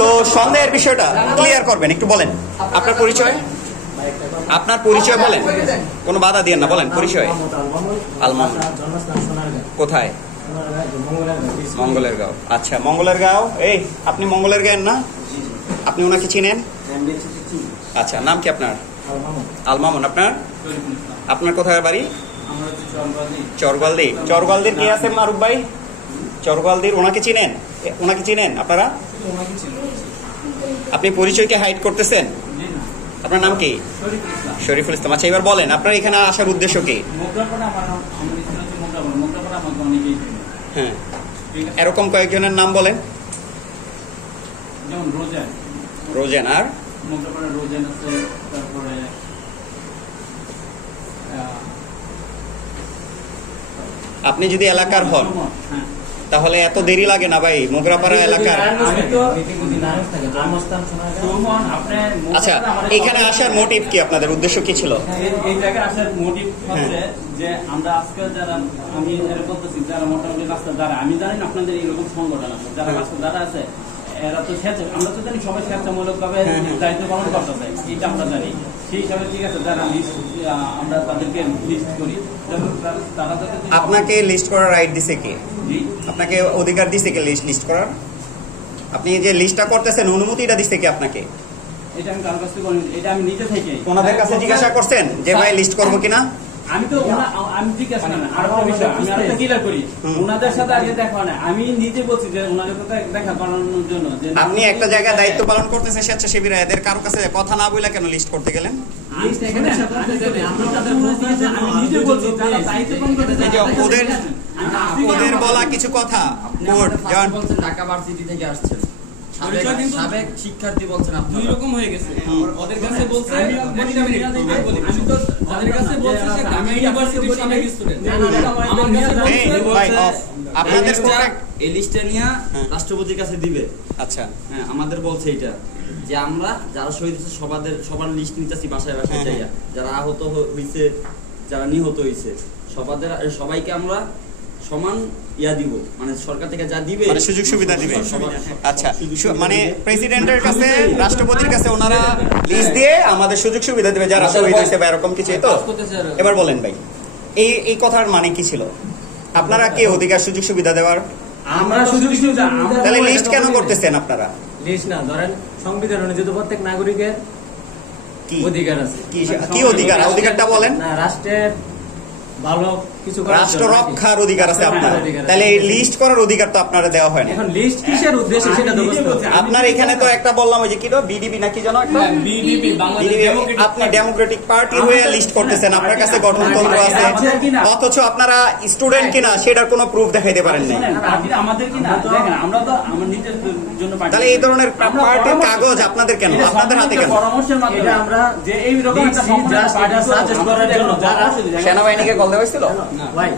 তো সন্দেহের বিষয়টা ক্লিয়ার করবেন, একটু বলেন আপনার পরিচয়। আপনার পরিচয় বলেন, কোনো বাধা দিয়েন না, বলেন পরিচয়। আল মামুন, কোথায়? মঙ্গলের গাঁও। আচ্ছা, মঙ্গলের গাঁও। এই আপনি মঙ্গলের গাঁয়ের না? আপনি ওনাকে চিনেন? আচ্ছা, নাম কি আপনার? আল মামুন। আপনার আপনার কোথায় বাড়ি? চরগোয়ালদি। চরগোয়ালদির কে আছে মারুফ ভাই? চরগোয়ালদির ওনাকে চিনেন? ওনাকে চিনেন আপনারা? আপনি পরিচয়কে হাইড করতেছেন। আপনার নাম কি? শরীফুল ইসলাম। আচ্ছা, এবার বলেন আপনার এখানে আসার উদ্দেশ্য কি? হ্যাঁ, এরকম কয়েকজনের নাম বলেন। রোজেন। আর আপনি যদি এলাকার হন তাহলে এত দেরি লাগে না ভাই, মোগরাপাড়া এলাকার। আচ্ছা, এখানে আসার মোটিভ কি, আপনাদের উদ্দেশ্য কি ছিল? এই জায়গায় আসার মোটিভ হচ্ছে যে আমরা আজকে যারা, আমি বলতেছি যারা মোটামুটি রাস্তা দ্বারা, আমি জানি না আপনাদের এইরকম সংগঠন আছে যারা রাস্তা দ্বারা আছে, এরা তো আমরা তো জানি সবাই স্বেচ্ছামূলক ভাবে দায়িত্ব পালন করতে চাই, এটা আমরা জানি। সেই হিসাবে ঠিক আছে, যারা লিস্ট আমরা তাদেরকে লিস্ট করি, তারা আপনাকে লিস্ট করার রাইট দিছে কে? আপনাকে অধিকার দিছে কে লিস্ট করার? আপনি যে লিস্টটা করতেছেন অনুমতিটা দিছে কে আপনাকে? এটা আমি কার কাছে করি, এটা আমি নিজে থেকে। ওনাদের কাছে জিজ্ঞাসা করছেন যে ভাই লিস্ট করবো কিনা? আমি তো আমি জিজ্ঞাসা না, আরেকটা বিষয় আমি আরেকটা ক্লিয়ার করি, ওনাদের সাথে আগে দেখা না, আমি নিজে বলছি যে ওনাদের সাথে দেখা করানোর জন্য। আপনি একটা জায়গায় দায়িত্ব পালন করতেছেন স্বেচ্ছাসেবীরা, এদের কারো কাছে কথা না বলে কেন লিস্ট করতে গেলেন? ওদের বলা কিছু কথা, ঢাকা ভার্সিটি থেকে আসছে সাবেক শিক্ষার্থী বলছেন আপনি দুই রকম হয়ে গেছে। ওদের কাছে বলছে আমি তো ওদের কাছে বলছি যে ঢাকা ইউনিভার্সিটির সাবেক স্টুডেন্ট, আমার কাছে বলছে আপনাদের এই লিস্টটা নিয়ে রাষ্ট্রপতির কাছে দিবে। আচ্ছা, হ্যাঁ, আমাদের বলছে এটা যে আমরা যারা শহীদ হয়েছে সবার লিস্ট নিতেছি বাসায় বাসায় যাইয়া, যারা আহত হয়েছে, যারা নিহত হয়েছে, সবাইকে আমরা সমান ইয়া দিব, মানে সরকার থেকে যা দিবে মানে সুযোগ সুবিধা দিবে। আচ্ছা, মানে প্রেসিডেন্টের কাছে, রাষ্ট্রপতির কাছে ওনারা লিস্ট দিয়ে আমাদের সুযোগ সুবিধা দিবে যারা শহীদ হয়েছে বা এরকম কিছু। তো এবার বলেন ভাই, এই কথার মানে কি ছিল? আপনারা কে অধিকার সুযোগ সুবিধা দেওয়ার? আমরা সুযোগ সুবিধা। তাহলে লিস্ট কেন করতেছেন আপনারা? লিস্ট না, ধরেন সংবিধান অনুযায়ী প্রত্যেক নাগরিকের অধিকার আছে। কি অধিকার? অধিকারটা বলেন। না, রাষ্ট্রের ভালো কিছু রাষ্ট্র রক্ষার অধিকার আছে আপনার, তাহলে এই লিস্ট করার অধিকার তো আপনারা দেওয়া হয় না। এখন লিস্ট কিসের উদ্দেশ্যে সেটা তো বুঝতে হবে। আপনার এখানে তো একটা বললাম ওই যে কি বিডিবি নাকি যেন একটা, আপনি ডেমোক্রেটিক পার্টি হয়ে লিস্ট করতেছেন, আপনার কাছে গঠনতন্ত্র আছে, অথচ আপনারা স্টুডেন্ট কিনা সেটার কোনো প্রুফ দেখাইতে পারেন না। আমাদের কিনা দেখেন, আমরা তো আমার নিজের জন্য পার্টি, তাহলে এই ধরনের পার্টির কাগজ আপনাদের কেন, আপনাদের হাতে কেন? পরামর্শের মাধ্যমে আমরা যে এই রকম একটা সংস্থা সাজেস্ট করার জন্য যারা সেনাবাহিনীকে কল দেওয়া হয়েছিল ভাই